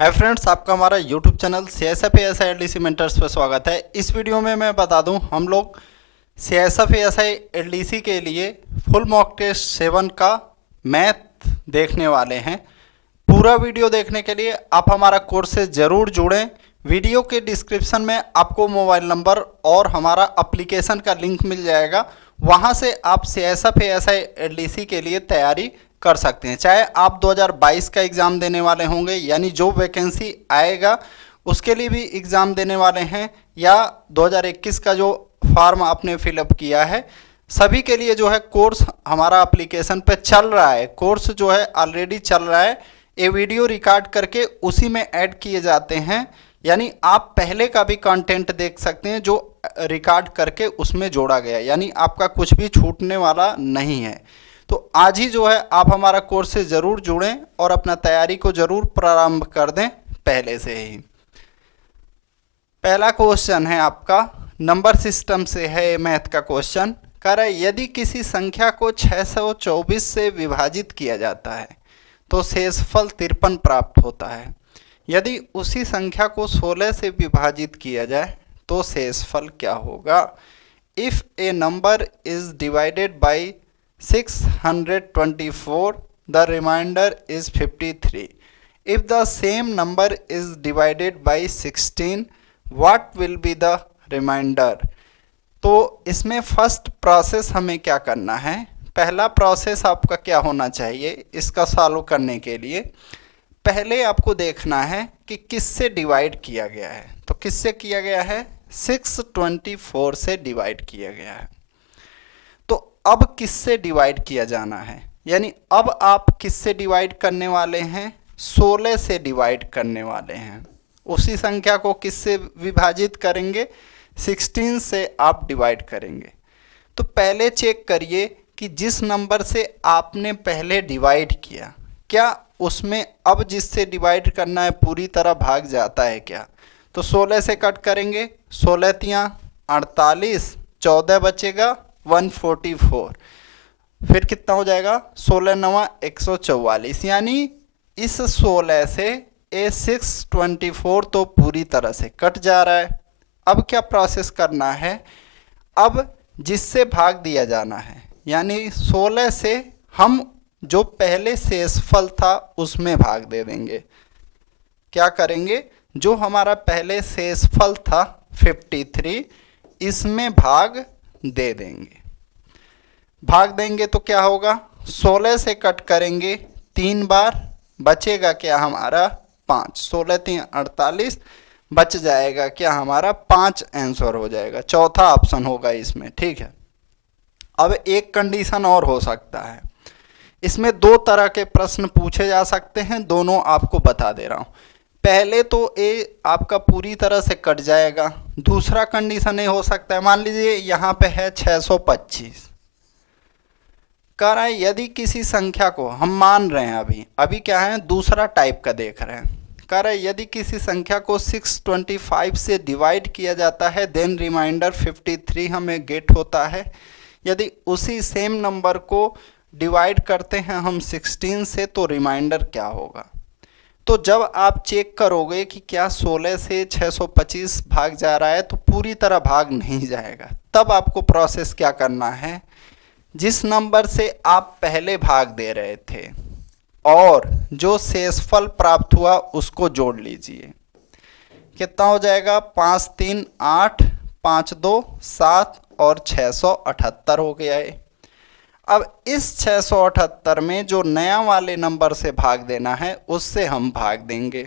Hi friends, आपका हमारा YouTube channel CSF ASI LDC mentors पर स्वागत है। इस वीडियो में मैं बता दूं, हम लोग CSF ASI LDC के लिए फुल मॉक टेस्ट 7 का मैथ देखने वाले हैं। पूरा वीडियो देखने के लिए आप हमारा कोर्स से ज़रूर जुड़ें। वीडियो के डिस्क्रिप्शन में आपको मोबाइल नंबर और हमारा एप्लीकेशन का लिंक मिल जाएगा। वहां से आप CSF ASI LDC के लिए तैयारी कर सकते हैं। चाहे आप 2022 का एग्ज़ाम देने वाले होंगे, यानी जो वैकेंसी आएगा उसके लिए भी एग्ज़ाम देने वाले हैं, या 2021 का जो फॉर्म आपने फिलअप किया है, सभी के लिए जो है कोर्स हमारा एप्लीकेशन पे चल रहा है। कोर्स जो है ऑलरेडी चल रहा है। ये वीडियो रिकॉर्ड करके उसी में ऐड किए जाते हैं, यानी आप पहले का भी कंटेंट देख सकते हैं जो रिकॉर्ड करके उसमें जोड़ा गया, यानी आपका कुछ भी छूटने वाला नहीं है। तो आज ही जो है आप हमारा कोर्स से ज़रूर जुड़ें और अपना तैयारी को ज़रूर प्रारंभ कर दें पहले से ही। पहला क्वेश्चन है आपका, नंबर सिस्टम से है मैथ का क्वेश्चन। कह रहा है यदि किसी संख्या को 624 से विभाजित किया जाता है तो शेषफल 53 प्राप्त होता है। यदि उसी संख्या को 16 से विभाजित किया जाए तो शेषफल क्या होगा? If A number is divided by 624, the remainder is 53. If the same number is divided by 16, what will be the remainder? तो इसमें फर्स्ट प्रोसेस हमें क्या करना है? पहला प्रोसेस आपका क्या होना चाहिए इसका सॉल्व करने के लिए? पहले आपको देखना है कि किससे डिवाइड किया गया है। तो किससे किया गया है? 624 से डिवाइड किया गया है। तो अब किससे डिवाइड किया जाना है? यानी अब आप किससे डिवाइड करने वाले हैं? 16 से डिवाइड करने वाले हैं। उसी संख्या को किससे विभाजित करेंगे? 16 से आप डिवाइड करेंगे। तो पहले चेक करिए कि जिस नंबर से आपने पहले डिवाइड किया, क्या उसमें अब जिससे डिवाइड करना है पूरी तरह भाग जाता है क्या? तो 16 से कट करेंगे, 16 तियाँ 48, 14 बचेगा 144, फिर कितना हो जाएगा? 16 नवा 144, यानी इस 16 से ए 624 तो पूरी तरह से कट जा रहा है। अब क्या प्रोसेस करना है? अब जिससे भाग दिया जाना है, यानी 16 से हम जो पहले शेषफल था उसमें भाग दे देंगे। क्या करेंगे? जो हमारा पहले शेषफल था 53, इसमें भाग दे देंगे। भाग देंगे तो क्या होगा? 16 से कट करेंगे 3 बार, बचेगा क्या हमारा? 5। 16 3 48, बच जाएगा क्या हमारा? 5 आंसर हो जाएगा। चौथा ऑप्शन होगा इसमें, ठीक है। अब एक कंडीशन और हो सकता है। इसमें दो तरह के प्रश्न पूछे जा सकते हैं, दोनों आपको बता दे रहा हूँ। पहले तो ए आपका पूरी तरह से कट जाएगा। दूसरा कंडीशन ये हो सकता है, मान लीजिए यहाँ पे है 625। कह रहा है यदि किसी संख्या को, हम मान रहे हैं अभी क्या है, दूसरा टाइप का देख रहे हैं। कह रहा है यदि किसी संख्या को 625 से डिवाइड किया जाता है, देन रिमाइंडर 53 हमें गेट होता है। यदि उसी सेम नंबर को डिवाइड करते हैं हम 16 से, तो रिमाइंडर क्या होगा? तो जब आप चेक करोगे कि क्या 16 से 625 भाग जा रहा है, तो पूरी तरह भाग नहीं जाएगा। तब आपको प्रोसेस क्या करना है? जिस नंबर से आप पहले भाग दे रहे थे और जो शेषफल प्राप्त हुआ उसको जोड़ लीजिए। कितना हो जाएगा? 5 3 8, 5 2 7 और 678 हो गया है। अब इस 678 में जो नया वाले नंबर से भाग देना है उससे हम भाग देंगे,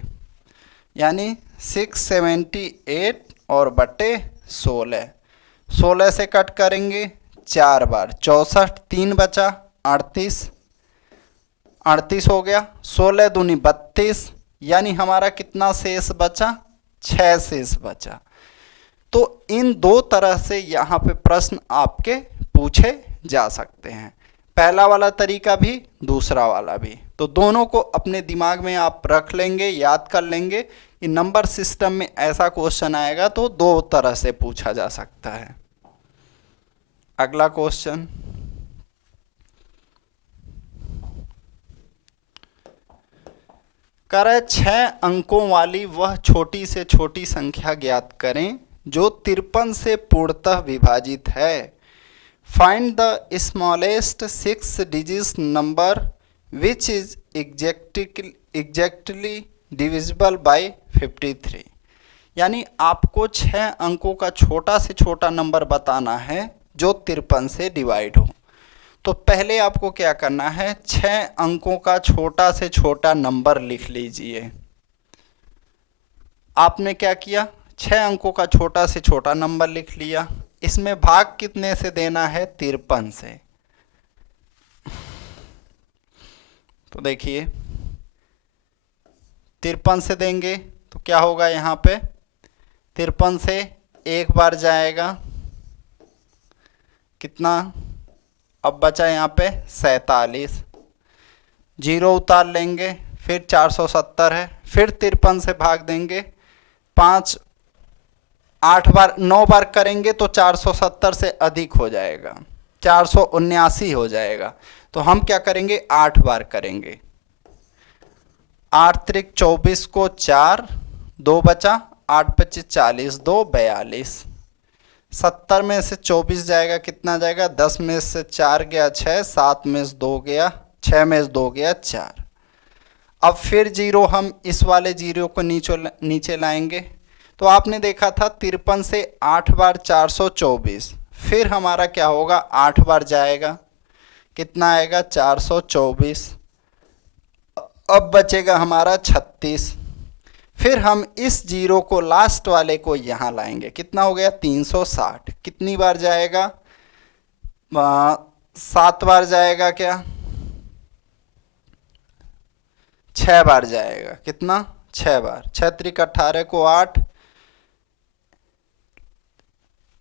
यानी 678 और बटे 16। 16 से कट करेंगे 4 बार, 64, 3 बचा 38, 38 हो गया। 16 दूनी 32, यानी हमारा कितना शेष बचा? 6 शेष बचा। तो इन दो तरह से यहाँ पे प्रश्न आपके पूछे जा सकते हैं, पहला वाला तरीका भी, दूसरा वाला भी। तो दोनों को अपने दिमाग में आप रख लेंगे, याद कर लेंगे कि नंबर सिस्टम में ऐसा क्वेश्चन आएगा तो दो तरह से पूछा जा सकता है। अगला क्वेश्चन, कह रहा है 6 अंकों वाली वह छोटी से छोटी संख्या ज्ञात करें जो 53 से पूर्णतः विभाजित है। Find the smallest 6 digit number which is exactly divisible by 53। यानी आपको 6 अंकों का छोटा से छोटा नंबर बताना है जो 53 से डिवाइड हो। तो पहले आपको क्या करना है, 6 अंकों का छोटा से छोटा नंबर लिख लीजिए। आपने क्या किया, 6 अंकों का छोटा से छोटा नंबर लिख लिया। इसमें भाग कितने से देना है, 53 से। तो देखिए 53 से देंगे तो क्या होगा, यहाँ पे 53 से एक बार जाएगा, कितना अब बचा यहाँ पे 47, जीरो उतार लेंगे, फिर 470 है, फिर 53 से भाग देंगे, 5 8 बार 9 बार करेंगे तो 470 से अधिक हो जाएगा, 479 हो जाएगा। तो हम क्या करेंगे, 8 बार करेंगे। 8 त्रिक 24 को 4, 2 बचा, 8 25 40, 2 42, 70 में से 24 जाएगा, कितना जाएगा, 10 में से 4 गया 6, 7 में से 2 गया 6, में से 2 गया 4। अब फिर जीरो हम इस वाले जीरो को नीचे लाएंगे। तो आपने देखा था 53 से 8 बार 424, फिर हमारा क्या होगा, 8 बार जाएगा, कितना आएगा 424। अब बचेगा हमारा 36, फिर हम इस जीरो को लास्ट वाले को यहाँ लाएंगे, कितना हो गया 360। कितनी बार जाएगा, 7 बार जाएगा, क्या 6 बार जाएगा, कितना 6 बार, 6 त्रिक 18 को 8।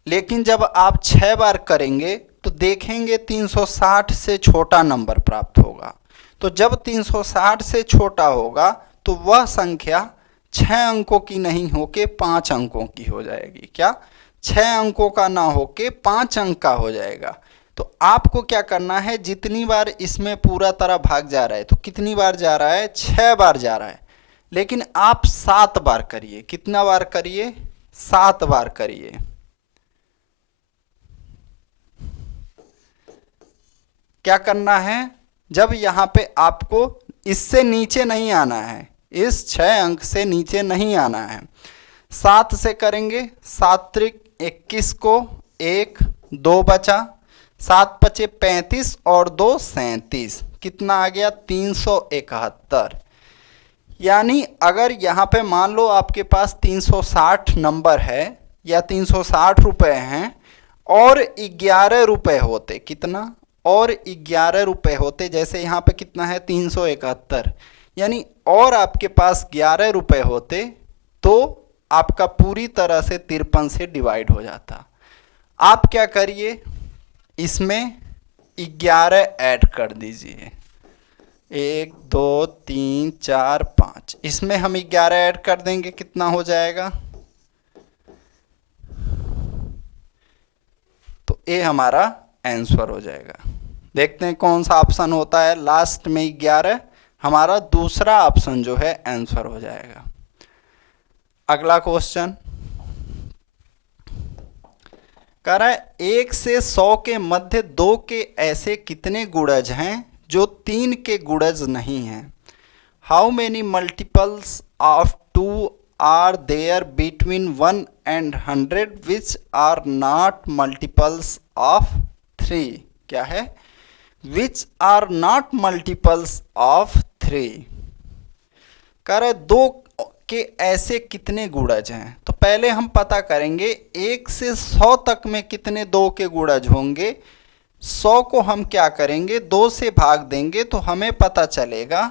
लेकिन जब आप 6 बार करेंगे तो देखेंगे 360 से छोटा नंबर प्राप्त होगा। तो जब 360 से छोटा होगा तो वह संख्या 6 अंकों की नहीं होके 5 अंकों की हो जाएगी। क्या, 6 अंकों का ना होके 5 अंक का हो जाएगा। तो आपको क्या करना है, जितनी बार इसमें पूरा तरह भाग जा रहा है, तो कितनी बार जा रहा है, 6 बार जा रहा है, लेकिन आप 7 बार करिए। कितना बार करिए, 7 बार करिए। क्या करना है, जब यहाँ पे आपको इससे नीचे नहीं आना है, इस 6 अंक से नीचे नहीं आना है, 7 से करेंगे, 7 त्रिक 21 को 1, 2 बचा, 7 पचे 35 और 2 37, कितना आ गया 371। यानी अगर यहाँ पे मान लो आपके पास 360 नंबर है या 360 रुपये हैं और 11 रुपये होते, कितना, और 11 रुपये होते, जैसे यहाँ पे कितना है 371, यानी और आपके पास 11 रुपये होते तो आपका पूरी तरह से 53 से डिवाइड हो जाता। आप क्या करिए, इसमें 11 ऐड कर दीजिए, 1 2 3 4 5, इसमें हम 11 ऐड कर देंगे, कितना हो जाएगा, तो ये हमारा आंसर हो जाएगा। देखते हैं कौन सा ऑप्शन होता है लास्ट में 11, हमारा दूसरा ऑप्शन जो है आंसर हो जाएगा। अगला क्वेश्चन कह रहा है 1 से 100 के मध्य 2 के ऐसे कितने गुणज हैं जो 3 के गुणज नहीं हैं। How many multiples of 2 are there between 1 and 100 which are not multiples of 3। क्या है, which are not multiples of 3। कह रहे 2 के ऐसे कितने गुणज हैं। तो पहले हम पता करेंगे 1 से 100 तक में कितने 2 के गुणज होंगे। 100 को हम क्या करेंगे, 2 से भाग देंगे तो हमें पता चलेगा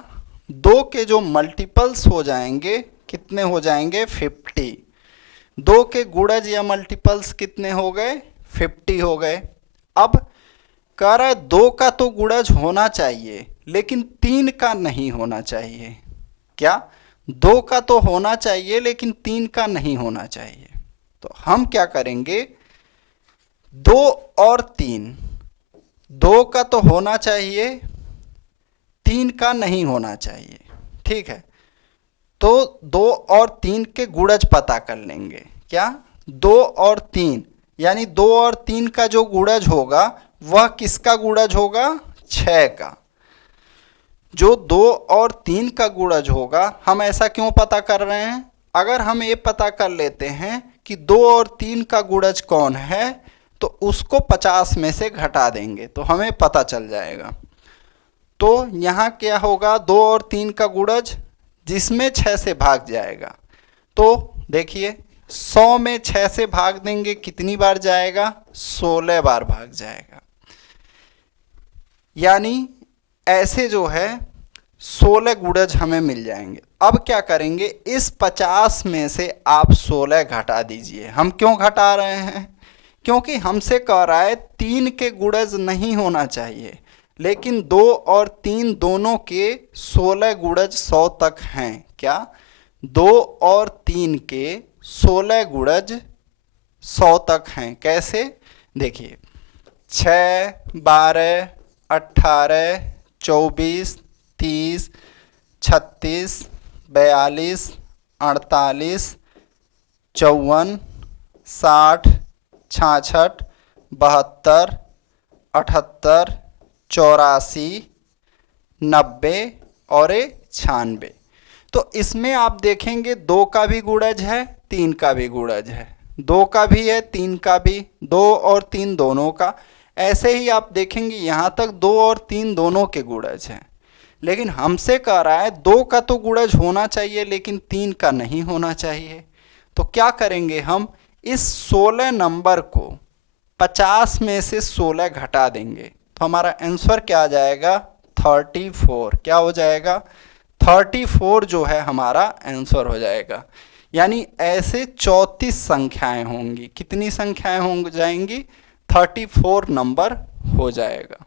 2 के जो मल्टीपल्स हो जाएंगे कितने हो जाएंगे, 50। 2 के गुणज या मल्टीपल्स कितने हो गए, 50 हो गए। अब कह रहा है 2 का तो गुणज होना चाहिए लेकिन 3 का नहीं होना चाहिए। क्या, 2 का तो होना चाहिए लेकिन 3 का नहीं होना चाहिए। तो हम क्या करेंगे, 2 और 3, 2 का तो होना चाहिए, 3 का नहीं होना चाहिए। ठीक है, तो 2 और 3 के गुणज पता कर लेंगे। क्या? 2 और 3, यानी 2 और 3 का जो गुणज होगा वह किसका गुणज होगा? 6 का। जो 2 और 3 का गुणज होगा, हम ऐसा क्यों पता कर रहे हैं? अगर हम ये पता कर लेते हैं कि 2 और 3 का गुणज कौन है, तो उसको 50 में से घटा देंगे तो हमें पता चल जाएगा। तो यहाँ क्या होगा? 2 और 3 का गुणज, जिसमें 6 से भाग जाएगा। तो देखिए 100 में 6 से भाग देंगे, कितनी बार जाएगा? 16 बार भाग जाएगा। यानी ऐसे जो है 16 गुणज हमें मिल जाएंगे। अब क्या करेंगे? इस 50 में से आप 16 घटा दीजिए। हम क्यों घटा रहे हैं? क्योंकि हमसे कह रहा है 3 के गुणज नहीं होना चाहिए, लेकिन 2 और 3 दोनों के 16 गुणज 100 तक हैं। क्या? 2 और 3 के 16 गुणज 100 तक हैं। कैसे? देखिए 6, 12, 18, 24, 30, 36, 42, 48, 54, 60, 66, 72, 78, 84, 90 और 96। तो इसमें आप देखेंगे 2 का भी गुणज है, 3 का भी गुणज है, 2 का भी है, 3 का भी, 2 और 3 दोनों का। ऐसे ही आप देखेंगे यहाँ तक 2 और 3 दोनों के गुणज हैं। लेकिन हमसे कह रहा है 2 का तो गुणज होना चाहिए लेकिन 3 का नहीं होना चाहिए। तो क्या करेंगे? हम इस 16 नंबर को 50 में से 16 घटा देंगे तो हमारा आंसर क्या आ जाएगा? 34। क्या हो जाएगा? 34 जो है हमारा आंसर हो जाएगा। यानी ऐसे 34 संख्याएं होंगी। कितनी संख्याएं हो जाएंगी? 34 नंबर हो जाएगा।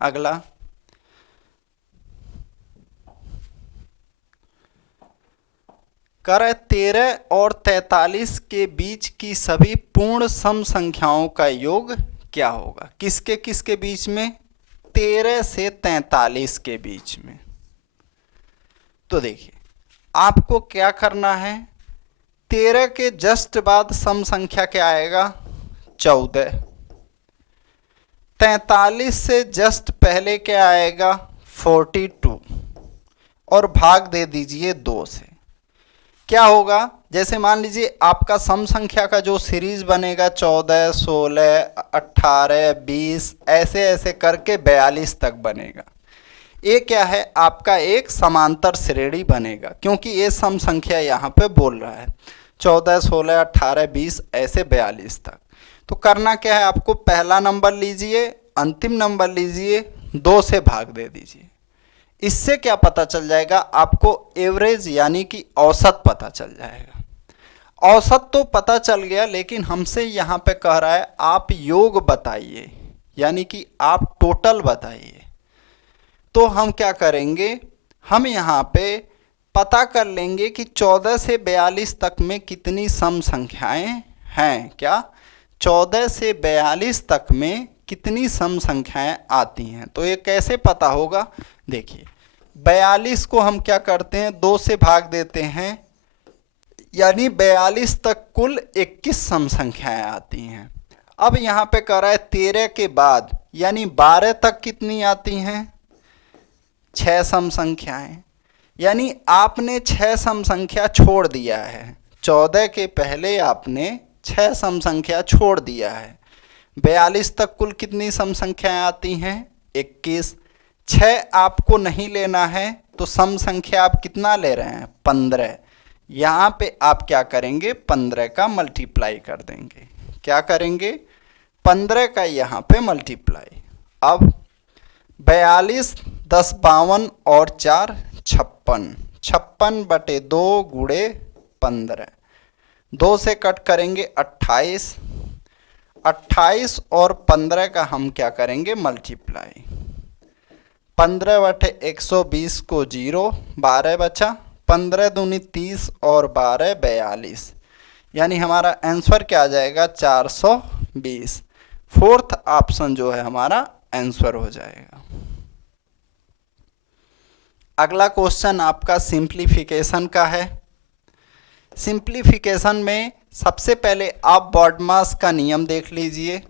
अगला, कर 13 और 43 के बीच की सभी पूर्ण सम संख्याओं का योग क्या होगा? किसके किसके बीच में? 13 से 43 के बीच में। तो देखिए आपको क्या करना है? 13 के जस्ट बाद सम संख्या क्या आएगा? 14। 43 से जस्ट पहले क्या आएगा? 42। और भाग दे दीजिए 2 से। क्या होगा? जैसे मान लीजिए आपका सम संख्या का जो सीरीज बनेगा 14, 16, 18, 20 ऐसे ऐसे करके 42 तक बनेगा। ये क्या है? आपका एक समांतर श्रेणी बनेगा, क्योंकि ये सम संख्या यहाँ पे बोल रहा है 14, 16, 18, 20 ऐसे 42 तक। तो करना क्या है? आपको पहला नंबर लीजिए, अंतिम नंबर लीजिए, 2 से भाग दे दीजिए। इससे क्या पता चल जाएगा? आपको एवरेज यानी कि औसत पता चल जाएगा। औसत तो पता चल गया, लेकिन हमसे यहाँ पे कह रहा है आप योग बताइए, यानी कि आप टोटल बताइए। तो हम क्या करेंगे? हम यहाँ पे पता कर लेंगे कि 14 से 42 तक में कितनी सम संख्याएं हैं। क्या? 14 से 42 तक में कितनी सम संख्याएं आती हैं। तो ये कैसे पता होगा? देखिए 42 को हम क्या करते हैं? 2 से भाग देते हैं, यानी 42 तक कुल 21 सम संख्याएं आती हैं। अब यहाँ पे कह रहा है 13 के बाद यानी 12 तक कितनी आती हैं? 6 सम संख्याएं। यानी आपने 6 सम संख्या छोड़ दिया है। 14 के पहले आपने 6 सम संख्या छोड़ दिया है। 42 तक कुल कितनी सम संख्याएं आती हैं? 21। 6 आपको नहीं लेना है तो सम संख्या आप कितना ले रहे हैं? 15। यहाँ पे आप क्या करेंगे? 15 का मल्टीप्लाई कर देंगे। क्या करेंगे? 15 का यहाँ पे मल्टीप्लाई। अब 42, 10, 52 और 4 56। 56/2 गुणे 15। 2 से कट करेंगे 28। 28 और 15 का हम क्या करेंगे? मल्टीप्लाई। 15/120 को 0, 12 बचा। 15 दूनी 30 और 12 42। यानी हमारा आंसर क्या आ जाएगा? 420। फोर्थ ऑप्शन जो है हमारा आंसर हो जाएगा। अगला क्वेश्चन आपका सिंप्लीफिकेशन का है। सिंप्लीफिकेशन में सबसे पहले आप बॉडमास का नियम देख लीजिए।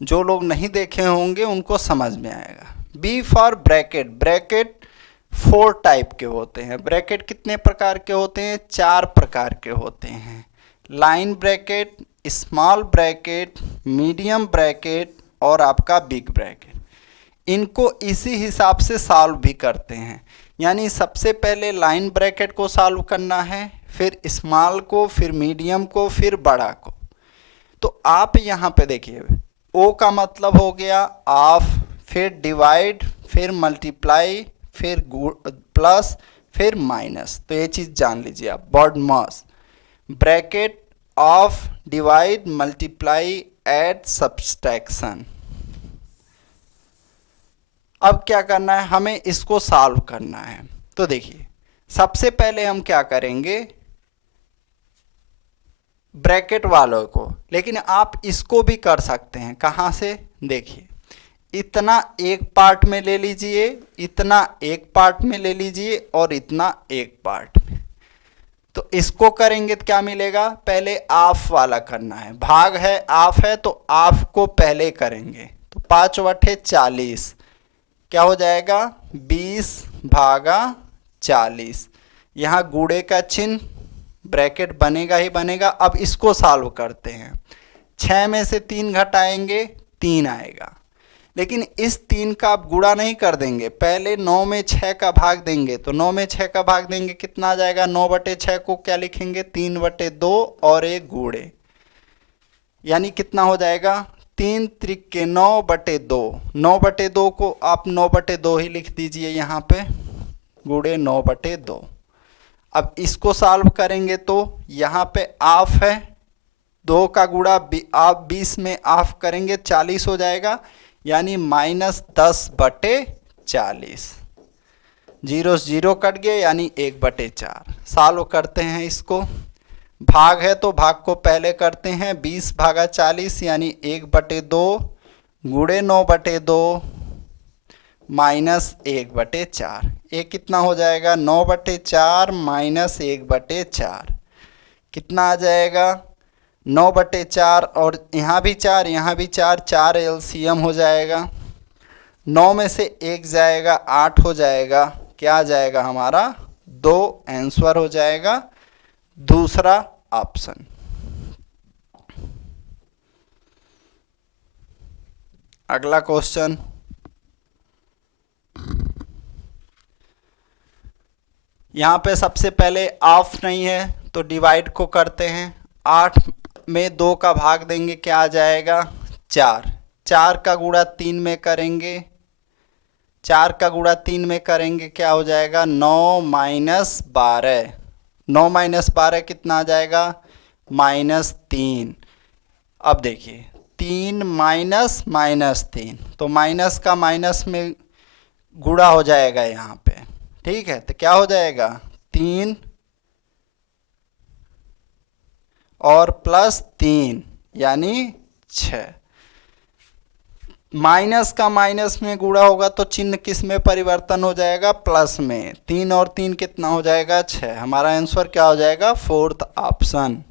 जो लोग नहीं देखे होंगे उनको समझ में आएगा। B for bracket. Bracket 4 type के होते हैं। ब्रैकेट कितने प्रकार के होते हैं? 4 प्रकार के होते हैं। Line bracket, small bracket, medium bracket और आपका बिग ब्रैकेट। इनको इसी हिसाब से सॉल्व भी करते हैं। यानी सबसे पहले लाइन ब्रैकेट को सॉल्व करना है, फिर स्मॉल को, फिर मीडियम को, फिर बड़ा को। तो आप यहाँ पे देखिए, ओ का मतलब हो गया ऑफ, फिर डिवाइड, फिर मल्टीप्लाई, फिर प्लस, फिर माइनस। तो ये चीज़ जान लीजिए आप। BODMAS bracket of, divide, multiply, add, subtraction. अब क्या करना है, हमें इसको सॉल्व करना है। तो देखिए सबसे पहले हम क्या करेंगे, ब्रैकेट वालों को, लेकिन आप इसको भी कर सकते हैं। कहाँ से? देखिए, इतना एक पार्ट में ले लीजिए, इतना एक पार्ट में ले लीजिए और इतना एक पार्ट में। तो इसको करेंगे तो क्या मिलेगा? पहले आफ वाला करना है। भाग है, आफ है, तो आफ को पहले करेंगे। तो 5/40 क्या हो जाएगा? 20/40। यहाँ गुणे का चिन्ह, ब्रैकेट बनेगा ही बनेगा। अब इसको सॉल्व करते हैं। 6 में से 3 घटाएंगे, 3 आएगा। लेकिन इस 3 का आप गुणा नहीं कर देंगे, पहले 9 में 6 का भाग देंगे। तो 9 में 6 का भाग देंगे, कितना आ जाएगा? 9/6 को क्या लिखेंगे? 3/2 और एक गुणे, यानी कितना हो जाएगा? 3 त्रिके 9/2। 9/2 को आप 9/2 ही लिख दीजिए यहाँ पे, गुणे 9/2। अब इसको सॉल्व करेंगे तो यहाँ पे ऑफ है, 2 का गुणा आप 20 में ऑफ करेंगे, 40 हो जाएगा, यानी -10/40। 0 0 कट गए, यानी 1/4। सॉल्व करते हैं इसको। भाग है तो भाग को पहले करते हैं। 20/40 यानी 1/2 गुणे 9/2 माइनस 1/4। ये कितना हो जाएगा? 9/4 माइनस 1/4 कितना आ जाएगा? 9/4 और यहाँ भी 4, यहाँ भी 4, 4 एलसीएम हो जाएगा। 9 में से 1 जाएगा, 8 हो जाएगा। क्या आ जाएगा हमारा? 2 आंसर हो जाएगा, दूसरा ऑप्शन। अगला क्वेश्चन, यहाँ पे सबसे पहले ऑफ नहीं है तो डिवाइड को करते हैं। 8 में 2 का भाग देंगे, क्या आ जाएगा? 4। 4 का गुणा 3 में करेंगे, 4 का गुणा 3 में करेंगे, क्या हो जाएगा? 9 माइनस 12। 9 माइनस 12 कितना आ जाएगा? -3। अब देखिए 3 माइनस -3, तो माइनस का माइनस में गुणा हो जाएगा यहाँ पे, ठीक है। तो क्या हो जाएगा? 3 और +3 यानी 6। माइनस का माइनस में गुणा होगा तो चिन्ह किस में परिवर्तन हो जाएगा? प्लस में। 3 और 3 कितना हो जाएगा? 6। हमारा आंसर क्या हो जाएगा? 4th option.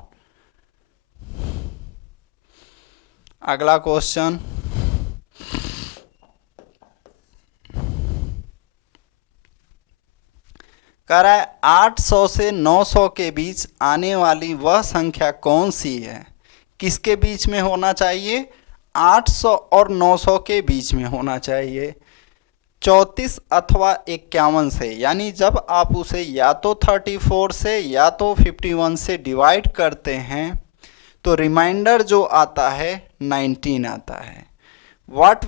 अगला क्वेश्चन, कह रहा है 800 से 900 के बीच आने वाली वह संख्या कौन सी है? किसके बीच में होना चाहिए? 800 और 900 के बीच में होना चाहिए। 34 अथवा 51 से, यानी जब आप उसे या तो 34 से या तो 51 से डिवाइड करते हैं तो रिमाइंडर जो आता है 19 आता है। What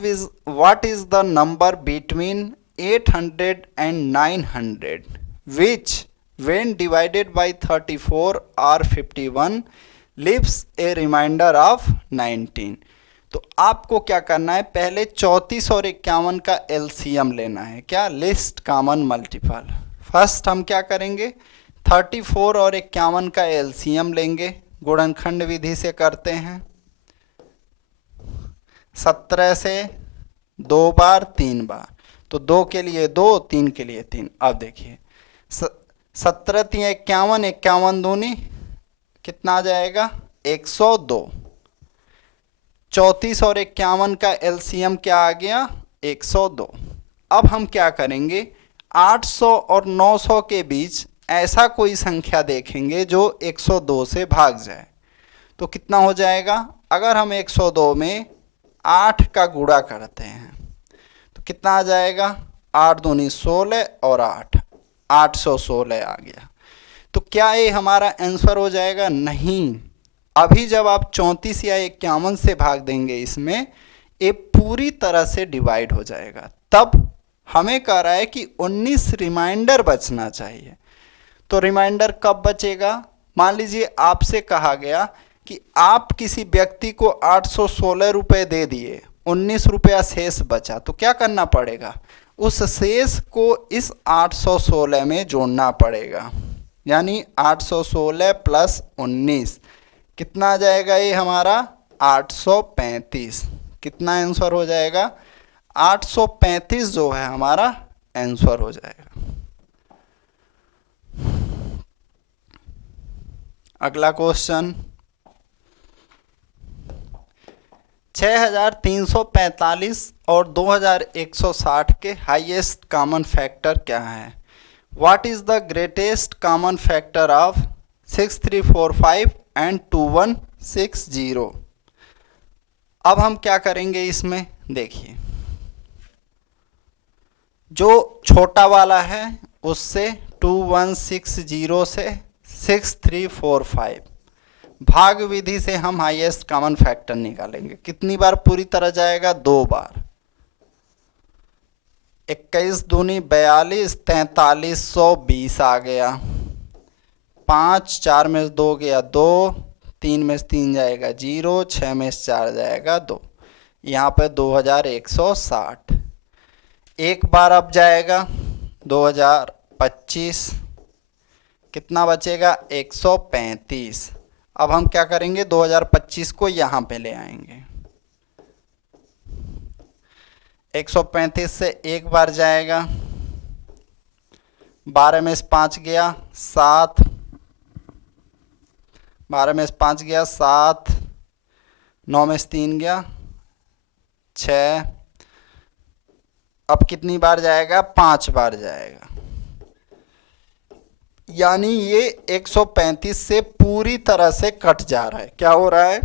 is the number between 800 and 900 which when divided by 34 or 51 leaves a remainder of 19? तो आपको क्या करना है? पहले 34 और 51 का एलसीएम लेना है। क्या? List common multiple. फर्स्ट हम क्या करेंगे? 34 और 51 का एलसीएम लेंगे, गुणनखंड विधि से करते हैं। 17 से 2 बार 3 बार, तो 2 के लिए 2, 3 के लिए 3। अब देखिए 17 × 51, 51 दूनी कितना आ जाएगा 102। 34 और 51 का एलसीएम क्या आ गया 102। अब हम क्या करेंगे 800 और 900 के बीच ऐसा कोई संख्या देखेंगे जो 102 से भाग जाए। तो कितना हो जाएगा, अगर हम 102 में 8 का गुणा करते हैं तो कितना आ जाएगा 8 दूनी 16 और 8, 816 आ गया। तो क्या ये हमारा आंसर हो जाएगा, नहीं। अभी जब आप 34 या 51 से भाग देंगे इसमें ये पूरी तरह से डिवाइड हो जाएगा। तब हमें कह रहा है कि 19 रिमाइंडर बचना चाहिए। तो रिमाइंडर कब बचेगा, मान लीजिए आपसे कहा गया कि आप किसी व्यक्ति को 816 रुपये दे दिए, 19 रुपया शेष बचा, तो क्या करना पड़ेगा, उस शेष को इस 816 में जोड़ना पड़ेगा। यानी 816 प्लस 19 कितना आ जाएगा, ये हमारा 835। कितना आंसर हो जाएगा 835 जो है हमारा आंसर हो जाएगा। अगला क्वेश्चन 6345 और 2160 के हाईएस्ट कॉमन फैक्टर क्या है। What is the greatest common factor of 6345 and 2160। अब हम क्या करेंगे इसमें, देखिए जो छोटा वाला है उससे 2160 से 6345 भाग विधि से हम हाईएस्ट कॉमन फैक्टर निकालेंगे। कितनी बार पूरी तरह जाएगा, 2 बार। 21 दूनी 42, 4320 आ गया। 5, 4 में से 2 गया 2, 3 में से 3 जाएगा 0, 6 में से 4 जाएगा 2, यहाँ पे 2160। एक बार अब जाएगा 2025, कितना बचेगा 135। अब हम क्या करेंगे 2025 को यहाँ पे ले आएंगे। 135 से एक बार जाएगा, 12 में से 5 गया 7, 12 में से 5 गया 7, 9 में से 3 गया 6। अब कितनी बार जाएगा, 5 बार जाएगा। यानी ये 135 से पूरी तरह से कट जा रहा है। क्या हो रहा है,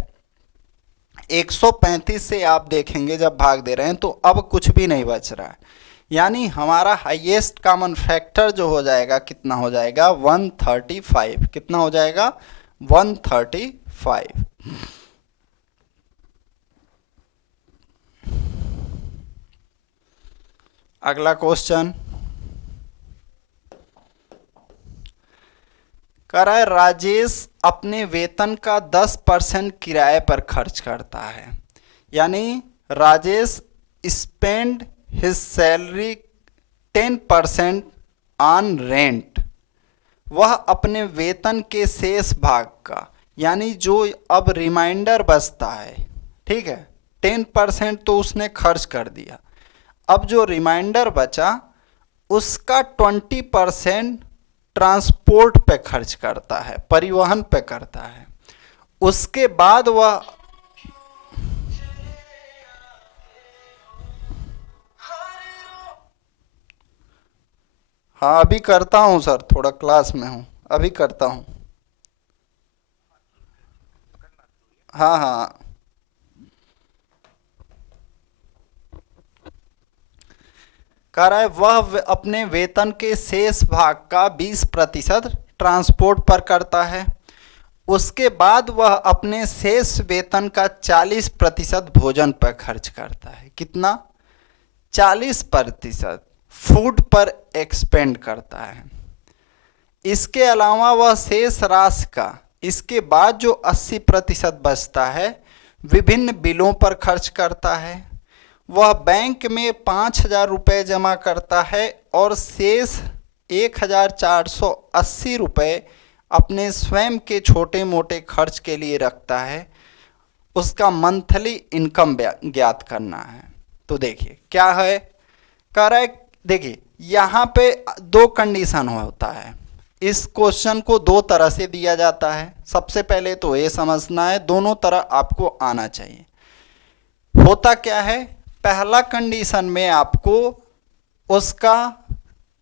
135 से आप देखेंगे जब भाग दे रहे हैं तो अब कुछ भी नहीं बच रहा है। यानी हमारा हाईएस्ट कॉमन फैक्टर जो हो जाएगा कितना हो जाएगा 135। कितना हो जाएगा 135। अगला क्वेश्चन कह रहा है राजेश अपने वेतन का 10% किराए पर खर्च करता है। यानी Rajesh spend his salary 10% on rent. वह अपने वेतन के शेष भाग का, यानी जो अब रिमाइंडर बचता है, ठीक है, 10% तो उसने खर्च कर दिया। अब जो रिमाइंडर बचा उसका 20% ट्रांसपोर्ट पे खर्च करता है, परिवहन पे करता है। उसके बाद वह हाँ अभी करता हूँ सर, थोड़ा क्लास में हूँ, अभी करता हूँ। हाँ हाँ कह रहा है वह अपने वेतन के शेष भाग का 20% ट्रांसपोर्ट पर करता है। उसके बाद वह अपने शेष वेतन का 40% भोजन पर खर्च करता है। कितना, 40% फूड पर एक्सपेंड करता है। इसके अलावा वह शेष राशि का इसके बाद जो 80% बचता है विभिन्न बिलों पर खर्च करता है। वह बैंक में 5,000 रुपये जमा करता है और शेष 1,480 रुपये अपने स्वयं के छोटे मोटे खर्च के लिए रखता है। उसका मंथली इनकम ज्ञात करना है। तो देखिए क्या है, कह रहा है, देखिए यहाँ पे दो कंडीशन होता है। इस क्वेश्चन को दो तरह से दिया जाता है। सबसे पहले तो ये समझना है, दोनों तरह आपको आना चाहिए। होता क्या है, पहला कंडीशन में आपको उसका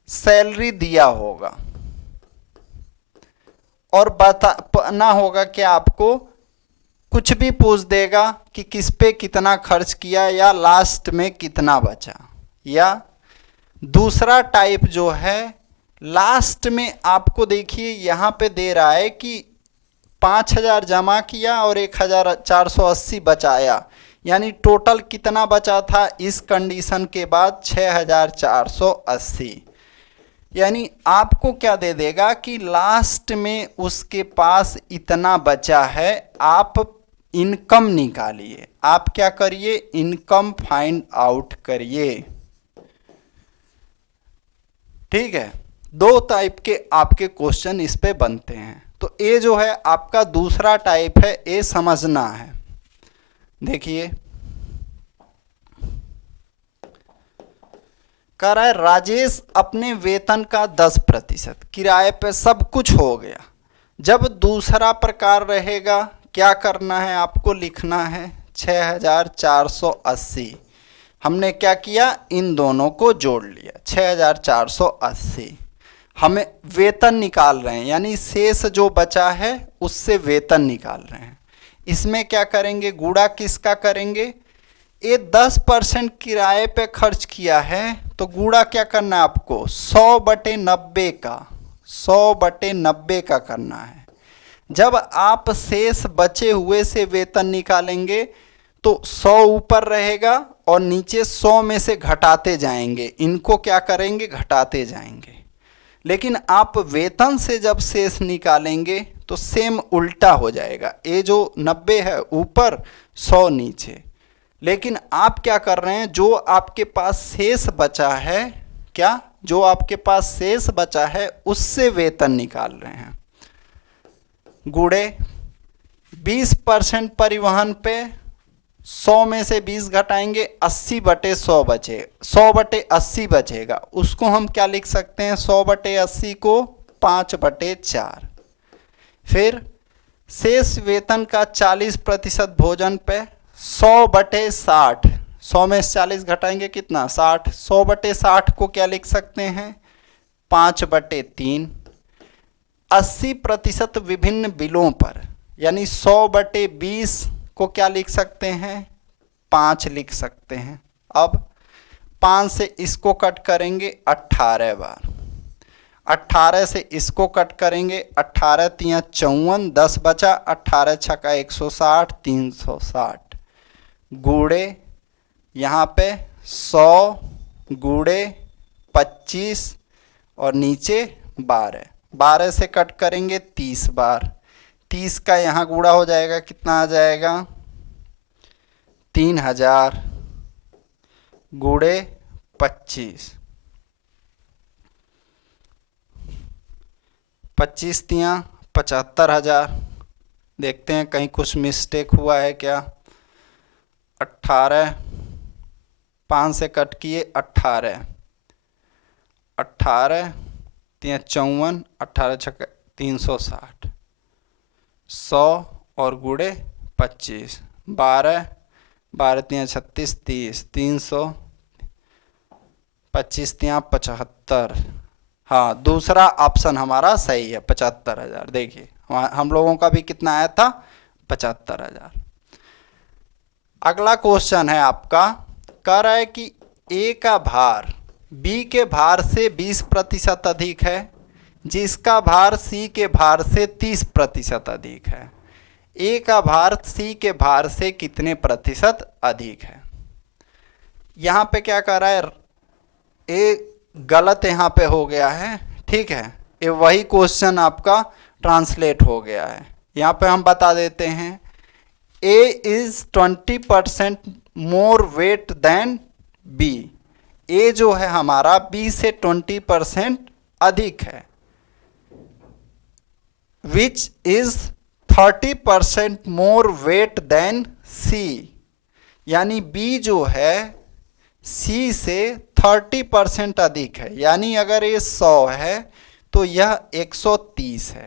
सैलरी दिया होगा और बताना होगा कि आपको कुछ भी पूछ देगा कि किस पे कितना खर्च किया या लास्ट में कितना बचा। या दूसरा टाइप जो है, लास्ट में आपको देखिए यहाँ पे दे रहा है कि 5,000 जमा किया और 1,480 बचाया, यानी टोटल कितना बचा था इस कंडीशन के बाद 6,480। यानी आपको क्या दे देगा कि लास्ट में उसके पास इतना बचा है, आप इनकम निकालिए। आप क्या करिए, इनकम फाइंड आउट करिए। ठीक है, दो टाइप के आपके क्वेश्चन इस पे बनते हैं। तो ये जो है आपका दूसरा टाइप है, ये समझना है। देखिए कह रहा है राजेश अपने वेतन का 10% किराए पे सब कुछ हो गया। जब दूसरा प्रकार रहेगा क्या करना है, आपको लिखना है 6,480। हमने क्या किया, इन दोनों को जोड़ लिया, 6,480। हमें वेतन निकाल रहे हैं, यानी शेष जो बचा है उससे वेतन निकाल रहे हैं। इसमें क्या करेंगे, गुणा किसका करेंगे, ये 10% किराए पे खर्च किया है तो गुणा क्या करना है आपको, 100/90 का, 100/90 का करना है। जब आप शेष बचे हुए से वेतन निकालेंगे तो 100 ऊपर रहेगा और नीचे 100 में से घटाते जाएंगे, इनको क्या करेंगे, घटाते जाएंगे। लेकिन आप वेतन से जब शेष निकालेंगे तो सेम उल्टा हो जाएगा, ये जो 90 है ऊपर 100 नीचे। लेकिन आप क्या कर रहे हैं, जो आपके पास शेष बचा है, क्या जो आपके पास शेष बचा है उससे वेतन निकाल रहे हैं। गुणे 20% परिवहन पे 100 में से 20 घटाएंगे, 80/100 बचे, 100/80 बचेगा। उसको हम क्या लिख सकते हैं, 100/80 को 5/4। फिर शेष वेतन का 40% भोजन पे 100/60, 100 में से 40 घटाएंगे कितना, 60, 100/60 को क्या लिख सकते हैं, 5/3। 80% विभिन्न बिलों पर, यानी 100/20 को क्या लिख सकते हैं, 5 लिख सकते हैं। अब 5 से इसको कट करेंगे 18 बार, 18 से इसको कट करेंगे, 18 तिया 54, 10 बचा, 18 छका 160, 360। गुणे यहाँ पे 100 गुणे 25 और नीचे 12, 12 से कट करेंगे 30 बार, 30 का यहाँ गुणा हो जाएगा, कितना आ जाएगा, 3,000 गुणे 25, 25 तिया 75,000। देखते हैं कहीं कुछ मिस्टेक हुआ है क्या। 18, 5 से कट किए 18, 18 तिया 54, 18 छक्का 360, 100 और गुणे 25, 12, 12 तिया 36, 30, 300, 25 तिया 75। हाँ, दूसरा ऑप्शन हमारा सही है, 75,000। देखिए हम लोगों का भी कितना आया था, 75,000। अगला क्वेश्चन है आपका, कह रहा है कि ए का भार बी के भार से 20% अधिक है, जिसका भार सी के भार से 30% अधिक है। ए का भार सी के भार से कितने प्रतिशत अधिक है। यहाँ पे क्या कह रहा है, ए गलत यहाँ पे हो गया है, ठीक है, ये वही क्वेश्चन आपका ट्रांसलेट हो गया है। यहाँ पे हम बता देते हैं, A is 20% more weight than B. A जो है हमारा बी से 20% अधिक है, which is 30% more weight than C. यानी बी जो है सी से 30% अधिक है, यानी अगर ये 100 है तो यह 130 है।